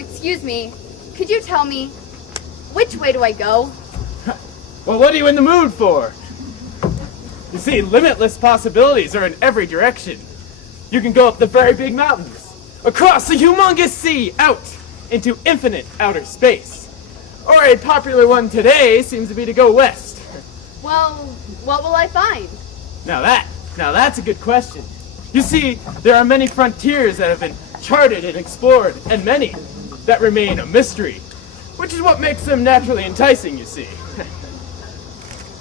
Excuse me, could you tell me, which way do I go? Well, what are you in the mood for? You see, limitless possibilities are in every direction. You can go up the very big mountains, across the humongous sea, out into infinite outer space. Or a popular one today seems to be to go west. Well, what will I find? Now that's a good question. You see, there are many frontiers that have been charted and explored, and many that remain a mystery, which is what makes them naturally enticing, you see.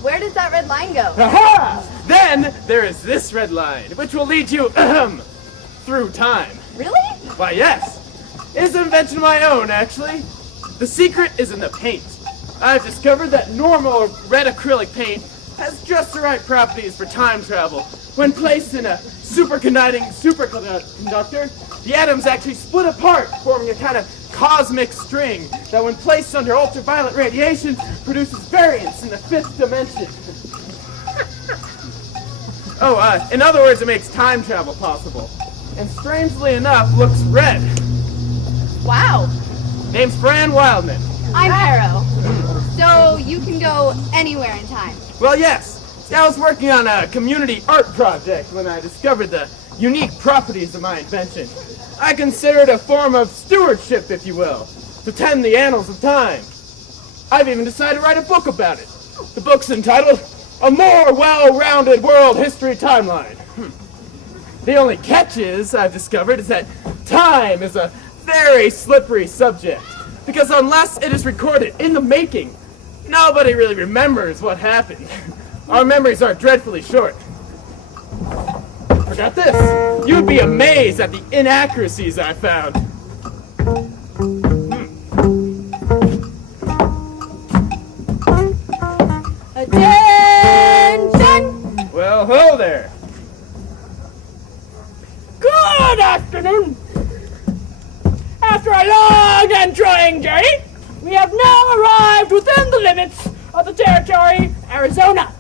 Where does that red line go? Aha! Then there is this red line, which will lead you, through time. Really? Why, yes. It's an invention of my own, actually. The secret is in the paint. I've discovered that normal red acrylic paint has just the right properties for time travel. When placed in a superconductor, the atoms actually split apart, forming a kind of cosmic string that, when placed under ultraviolet radiation, produces variance in the fifth dimension. In other words, it makes time travel possible. And strangely enough, looks red. Wow. Name's Fran Wildman. I'm Arrow. So you can go anywhere in time. Well, yes. See, I was working on a community art project when I discovered the unique properties of my invention. I consider it a form of stewardship, if you will, to tend the annals of time. I've even decided to write a book about it. The book's entitled A More Well-Rounded World History Timeline. The only catch is, I've discovered, is that time is a very slippery subject, because unless it is recorded in the making, nobody really remembers what happened. Our memories are dreadfully short. Forgot this. You'd be amazed at the inaccuracies I found. Attention! Well, hello there. Good afternoon. After a long and trying journey, we have now arrived within the limits of the territory, Arizona.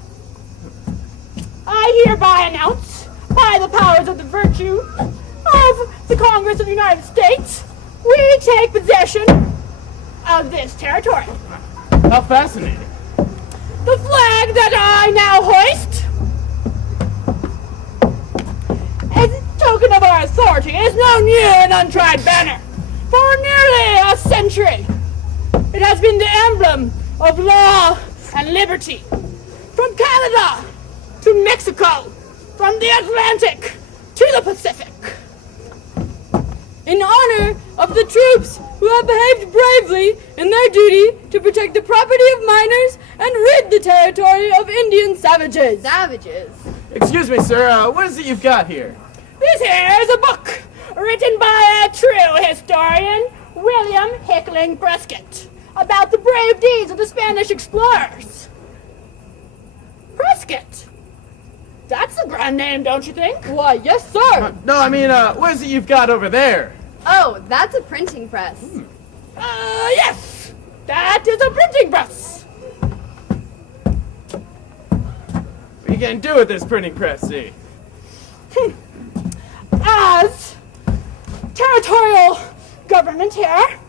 I hereby announce, by the powers of the virtue of the Congress of the United States, we take possession of this territory. How fascinating. The flag that I now hoist, as a token of our authority, is no new and untried banner. For nearly a century, it has been the emblem of law and liberty. From Canada to Mexico, from the Atlantic to the Pacific. In honor of the troops who have behaved bravely in their duty to protect the property of miners and rid the territory of Indian savages. Savages? Excuse me, sir, what is it you've got here? This here is a book written by a true historian, William Hickling Prescott, about the brave deeds of the Spanish explorers. Prescott? That's a grand name, don't you think? Why, yes, sir. No, I mean, what is it you've got over there? Oh, that's a printing press. Yes, that is a printing press. What are you going to do with this printing press, see? As territorial government here,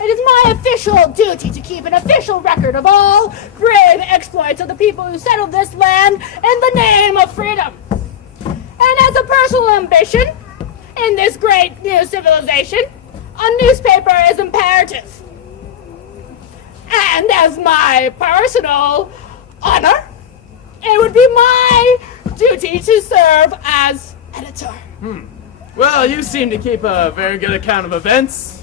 it is my official duty to keep an official record of all brave exploits of the people who settled this land in the name of freedom. And as a personal ambition, in this great new civilization, a newspaper is imperative. And as my personal honor, it would be my duty to serve as editor. Well, you seem to keep a very good account of events.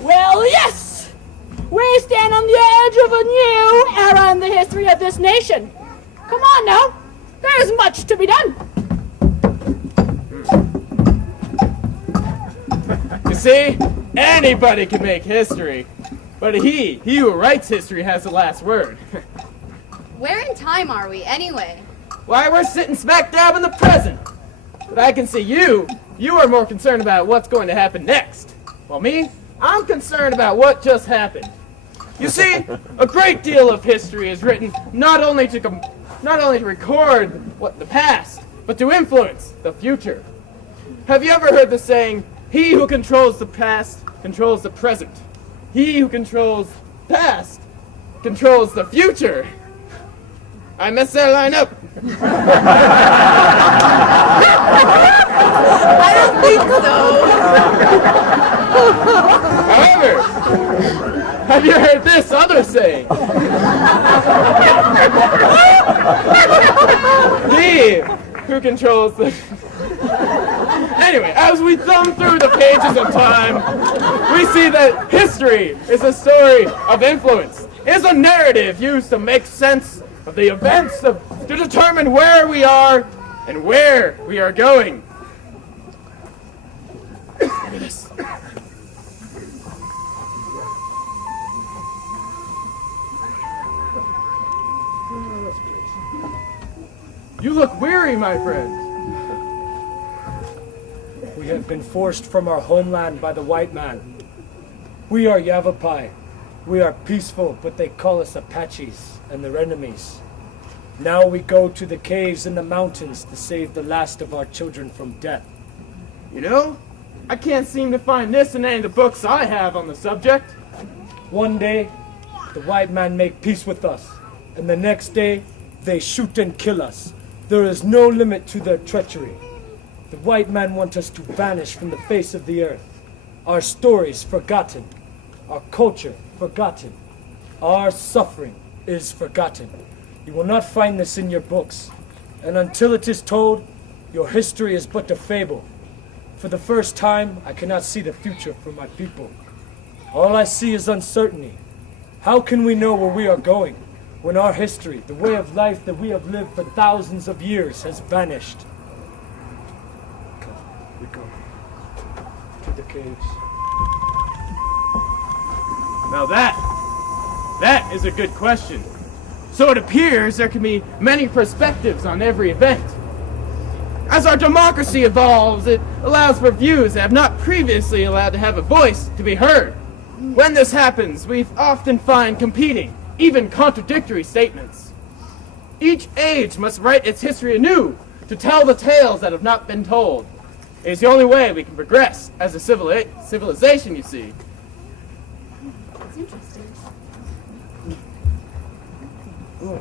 Well, yes! We stand on the edge of a new era in the history of this nation. Come on now. There is much to be done. You see, anybody can make history. But he who writes history has the last word. Where in time are we, anyway? Why, we're sitting smack dab in the present. But I can see you are more concerned about what's going to happen next. While me, I'm concerned about what just happened. You see, a great deal of history is written not only to record the past, but to influence the future. Have you ever heard the saying, he who controls the past controls the present? He who controls the past controls the future. I messed that line up. I don't think so. However, have you heard this other saying? He who controls the... Anyway, as we thumb through the pages of time, we see that history is a story of influence. It is a narrative used to make sense of the events, to determine where we are and where we are going. Look at this. You look weary, my friend. We have been forced from our homeland by the white man. We are Yavapai. We are peaceful, but they call us Apaches and their enemies. Now we go to the caves in the mountains to save the last of our children from death. You know, I can't seem to find this in any of the books I have on the subject. One day, the white man make peace with us, and the next day, they shoot and kill us. There is no limit to their treachery. The white man wants us to vanish from the face of the earth. Our stories forgotten. Our culture forgotten. Our suffering is forgotten. You will not find this in your books. And until it is told, your history is but a fable. For the first time, I cannot see the future for my people. All I see is uncertainty. How can we know where we are going when our history, the way of life that we have lived for thousands of years, has vanished? We go to the caves. Now that is a good question. So it appears there can be many perspectives on every event. As our democracy evolves, it allows for views that have not previously allowed to have a voice to be heard. When this happens, we often find competing, even contradictory statements. Each age must write its history anew to tell the tales that have not been told. It is the only way we can progress as a civilization, you see. It's interesting. Oh.